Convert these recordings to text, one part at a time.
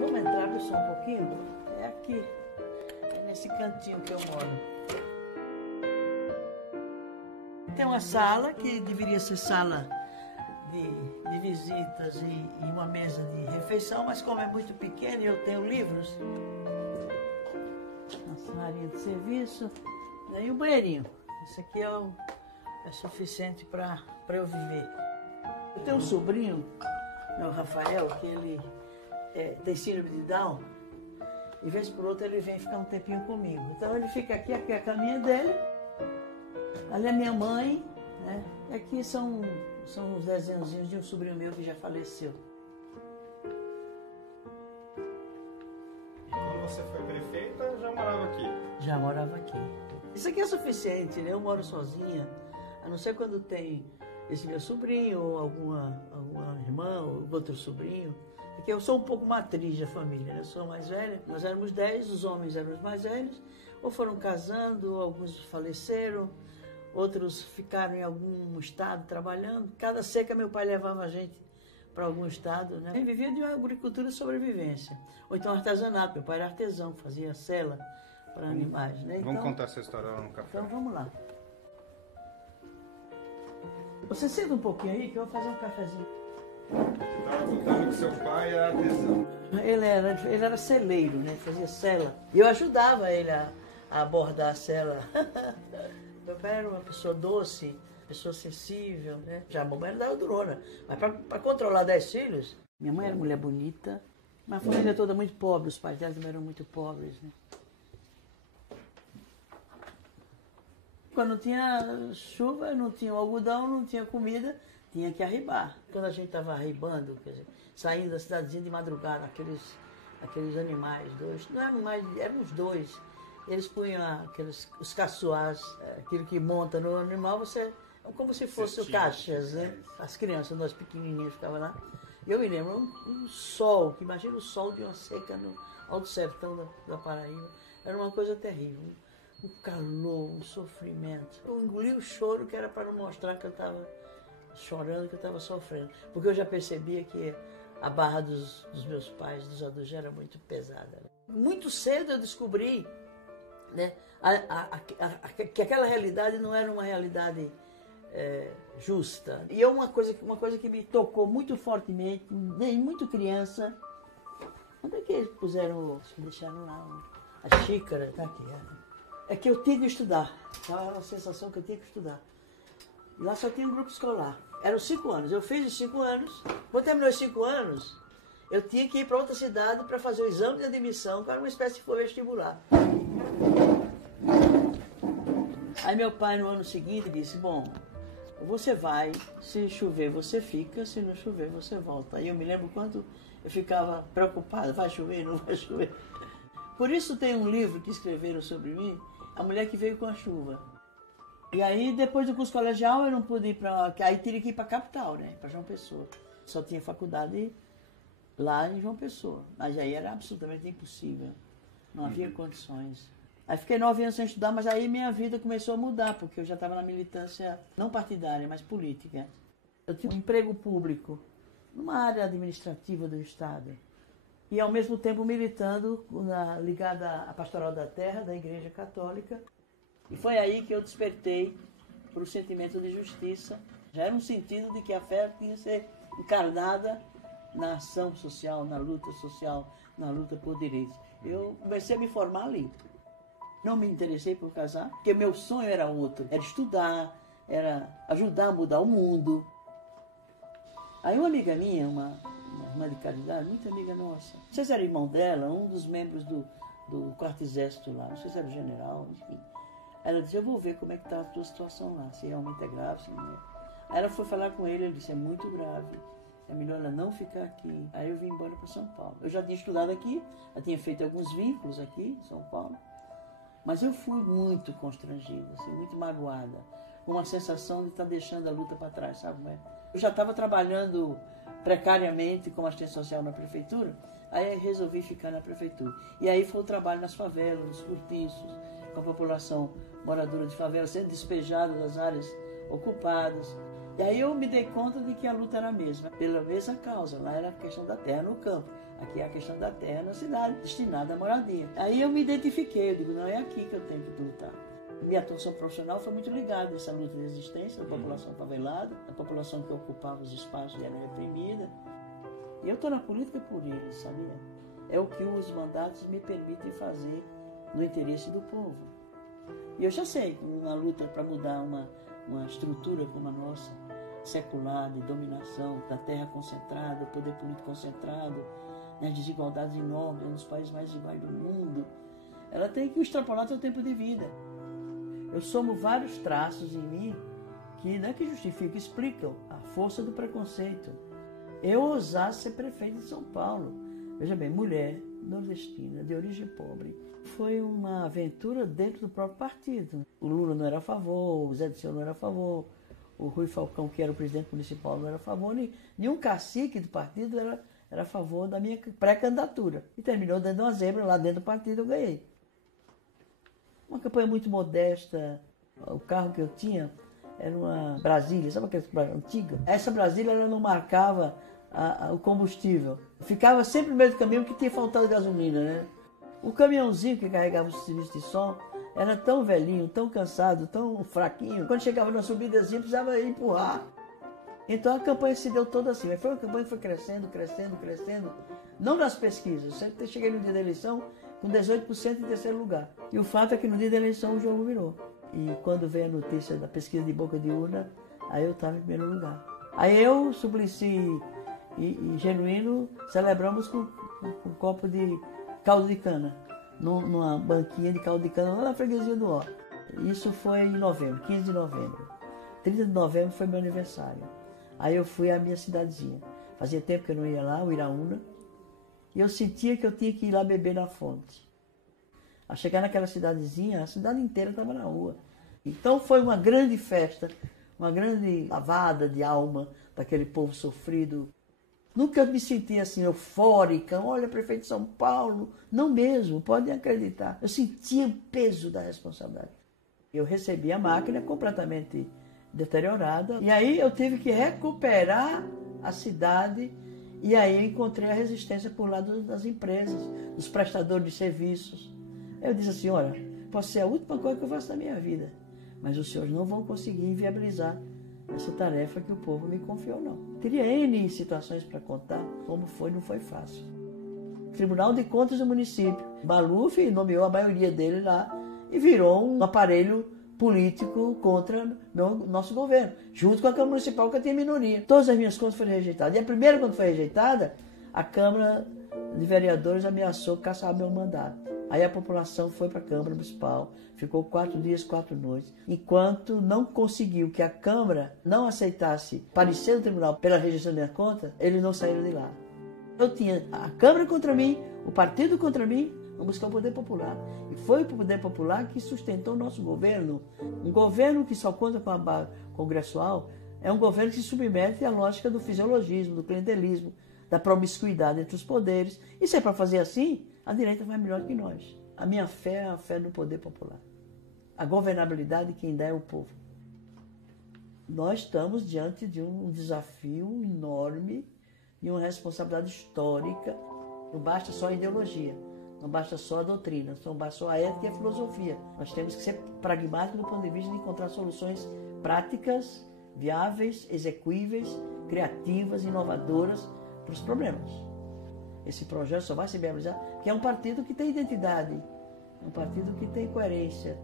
Vamos entrar só um pouquinho? É aqui, é nesse cantinho que eu moro. Tem uma sala que deveria ser sala de visitas e uma mesa de refeição, mas como é muito pequena e eu tenho livros, a área de serviço, daí o banheirinho. Isso aqui é suficiente para eu viver. Eu tenho um sobrinho, meu Rafael, que ele tem síndrome de Down, e vez por outra ele vem ficar um tempinho comigo. Então ele fica aqui é a caminha dele, ali é minha mãe, né? Aqui são uns desenhozinhos de um sobrinho meu que já faleceu. E quando você foi prefeita, já morava aqui? Já morava aqui. Isso aqui é suficiente, né? Eu moro sozinha, a não ser quando tem esse meu sobrinho, ou alguma irmã, ou outro sobrinho. Porque eu sou um pouco matriz da família, né? Eu sou a mais velha. Nós éramos 10, os homens eram os mais velhos, ou foram casando, alguns faleceram, outros ficaram em algum estado trabalhando. Cada seca meu pai levava a gente para algum estado, né? Eu vivia de uma agricultura de sobrevivência. Ou então artesanato, meu pai era artesão, fazia sela para animais, né? Vamos contar essa história lá no café. Então vamos lá. Você senta um pouquinho aí que eu vou fazer um cafezinho. Você estava contando que seu pai era artesão. Ele era celeiro, né? Fazia sela. E eu ajudava ele a bordar a sela. Meu pai era uma pessoa doce, pessoa sensível, né? Já a mamãe era da durona. Mas para controlar 10 filhos, minha mãe era mulher bonita, mas a família toda muito pobre, os pais dela também eram muito pobres, né? Quando não tinha chuva, não tinha algodão, não tinha comida, tinha que arribar. Quando a gente estava arribando, quer dizer, saindo da cidadezinha de madrugada, aqueles animais, não eram mais, eram os dois. Eles punham os caçoás, aquilo que monta no animal, como se fossem caixas, né? As crianças, nós pequenininhos, ficavam lá. Eu me lembro, um sol, que imagina o sol de uma seca no alto sertão da Paraíba. Era uma coisa terrível. Um calor, um sofrimento. Eu engoli o choro que era para não mostrar que eu estava chorando, que eu estava sofrendo. Porque eu já percebia que a barra dos meus pais, dos adultos, já era muito pesada. Muito cedo eu descobri, né, que aquela realidade não era uma realidade justa. E uma coisa que me tocou muito fortemente, desde muito criança, onde é que eles puseram, acho que deixaram lá, a xícara, tá aqui, é que eu tinha que estudar. Estava a sensação que eu tinha que estudar. E lá só tinha um grupo escolar. Eram 5 anos. Eu fiz os 5 anos. Quando terminou os 5 anos, eu tinha que ir para outra cidade para fazer o exame de admissão, que era uma espécie de vestibular. Aí meu pai, no ano seguinte, disse, bom, você vai, se chover você fica, se não chover você volta. Aí eu me lembro quanto eu ficava preocupada, vai chover, não vai chover. Por isso tem um livro que escreveram sobre mim, A Mulher que Veio com a Chuva. E aí, depois do curso colegial, eu não pude ir para... Aí teria que ir para a capital, né? Para João Pessoa. Só tinha faculdade lá em João Pessoa. Mas aí era absolutamente impossível. Não havia condições. Aí fiquei 9 anos sem estudar, mas aí minha vida começou a mudar, porque eu já estava na militância, não partidária, mas política. Eu tinha um emprego público numa área administrativa do Estado. E ao mesmo tempo militando ligada à Pastoral da Terra, da Igreja Católica. E foi aí que eu despertei para o sentimento de justiça. Já era um sentido de que a fé tinha que ser encarnada na ação social, na luta por direitos. Eu comecei a me formar ali. Não me interessei por casar, porque meu sonho era outro. Era estudar, era ajudar a mudar o mundo. Aí uma amiga minha, uma irmã de caridade, muito amiga nossa. Não sei se era irmão dela, um dos membros do quarto exército lá, não sei se era o general, enfim. Ela disse, eu vou ver como é que está a tua situação lá, se realmente é grave, se não é. Aí ela foi falar com ele disse, é muito grave, é melhor ela não ficar aqui. Aí eu vim embora para São Paulo. Eu já tinha estudado aqui, já tinha feito alguns vínculos aqui em São Paulo, mas eu fui muito constrangida, assim, muito magoada, com uma sensação de estar deixando a luta para trás, sabe? Eu já estava trabalhando precariamente como assistente social na prefeitura, aí resolvi ficar na prefeitura. E aí foi o trabalho nas favelas, nos cortiços, com a população moradora de favela, sendo despejada das áreas ocupadas. E aí eu me dei conta de que a luta era a mesma, pela mesma causa. Lá era a questão da terra no campo, aqui é a questão da terra na cidade, destinada à moradia. Aí eu me identifiquei, eu digo, não, é aqui que eu tenho que lutar. Minha atuação profissional foi muito ligada a essa luta de resistência da população favelada, da população que ocupava os espaços e era reprimida. E eu estou na política por eles, sabia? É o que os mandatos me permitem fazer no interesse do povo. E eu já sei que uma luta para mudar uma estrutura como a nossa, secular, de dominação, da terra concentrada, do poder político concentrado, nas desigualdades enormes, um dos países mais desiguais do mundo, ela tem que extrapolar seu tempo de vida. Eu somo vários traços em mim que não é que justificam, explicam a força do preconceito. Eu ousar ser prefeito de São Paulo. Veja bem, mulher, nordestina, de origem pobre. Foi uma aventura dentro do próprio partido. O Lula não era a favor, o Zé Dirceu não era a favor, o Rui Falcão, que era o presidente municipal, não era a favor, nenhum cacique do partido era a favor da minha pré-candidatura. E terminou dando uma zebra lá dentro do partido, eu ganhei. Uma campanha muito modesta. O carro que eu tinha era uma Brasília, sabe aquela antiga? Essa Brasília ela não marcava o combustível. Ficava sempre no meio do caminho que tinha faltado gasolina, né? O caminhãozinho que carregava o serviço de som era tão velhinho, tão cansado, tão fraquinho. Quando chegava numa subidazinha, precisava empurrar. Então a campanha se deu toda assim. Mas foi uma campanha que foi crescendo, crescendo, crescendo. Não nas pesquisas. Eu cheguei no dia da eleição com 18% em terceiro lugar. E o fato é que no dia da eleição o jogo virou. E quando veio a notícia da pesquisa de boca de urna, aí eu estava em primeiro lugar. Aí eu, Suplicy e Genuíno celebramos com um copo de caldo de cana, numa banquinha de caldo de cana lá na freguesia do Ó. Isso foi em novembro, 15 de novembro. 30 de novembro foi meu aniversário. Aí eu fui à minha cidadezinha. Fazia tempo que eu não ia lá, o Iraúna. E eu sentia que eu tinha que ir lá beber na fonte. Ao chegar naquela cidadezinha, a cidade inteira estava na rua. Então foi uma grande festa, uma grande lavada de alma daquele povo sofrido. Nunca me senti assim eufórica, olha, prefeito de São Paulo. Não mesmo, podem acreditar. Eu sentia o peso da responsabilidade. Eu recebi a máquina completamente deteriorada. E aí eu tive que recuperar a cidade. E aí eu encontrei a resistência por lado das empresas, dos prestadores de serviços. Eu disse assim, olha, pode ser a última coisa que eu faço na minha vida, mas os senhores não vão conseguir inviabilizar essa tarefa que o povo me confiou, não. Teria N situações para contar, como foi, não foi fácil. Tribunal de Contas do município. Maluf nomeou a maioria dele lá e virou um aparelho político contra nosso governo, junto com a Câmara Municipal, que tinha minoria. Todas as minhas contas foram rejeitadas. E a primeira, quando foi rejeitada, a Câmara de Vereadores ameaçou caçar meu mandato. Aí a população foi para a Câmara Municipal, ficou 4 dias, 4 noites, enquanto não conseguiu que a Câmara não aceitasse parecer no tribunal pela rejeição da minha conta, eles não saíram de lá. Eu tinha a Câmara contra mim, o partido contra mim, vamos buscar o poder popular. E foi o poder popular que sustentou o nosso governo. Um governo que só conta com a base congressual é um governo que se submete à lógica do fisiologismo, do clientelismo, da promiscuidade entre os poderes. E se é para fazer assim, a direita vai melhor que nós. A minha fé é a fé no poder popular. A governabilidade quem dá é o povo. Nós estamos diante de um desafio enorme e uma responsabilidade histórica. Não basta só a ideologia, não basta só a doutrina, não basta só a ética e a filosofia. Nós temos que ser pragmáticos do ponto de vista de encontrar soluções práticas, viáveis, execuíveis, criativas, inovadoras para os problemas. Esse projeto só vai se viabilizar porque é um partido que tem identidade, é um partido que tem coerência,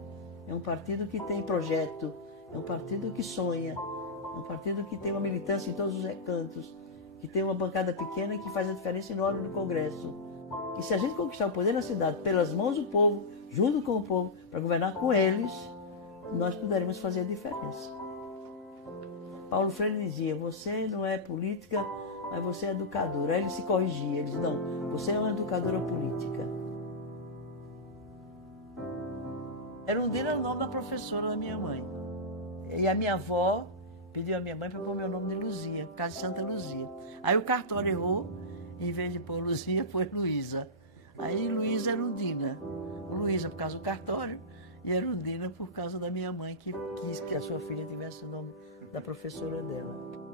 é um partido que tem projeto, é um partido que sonha, é um partido que tem uma militância em todos os recantos, que tem uma bancada pequena e que faz a diferença enorme no Congresso. E se a gente conquistar o poder na cidade pelas mãos do povo, junto com o povo, para governar com eles, nós poderemos fazer a diferença. Paulo Freire dizia, você não é política, mas você é educadora. Aí ele se corrigia, ele dizia, não, você é uma educadora política. Erundina era o nome da professora da minha mãe. E a minha avó pediu à minha mãe para pôr meu nome de Luzia, por causa de Santa Luzia. Aí o cartório errou, em vez de pôr Luzia, pôs Luísa. Aí Luísa Erundina. Luísa por causa do cartório e Erundina por causa da minha mãe, que quis que a sua filha tivesse o nome da professora dela.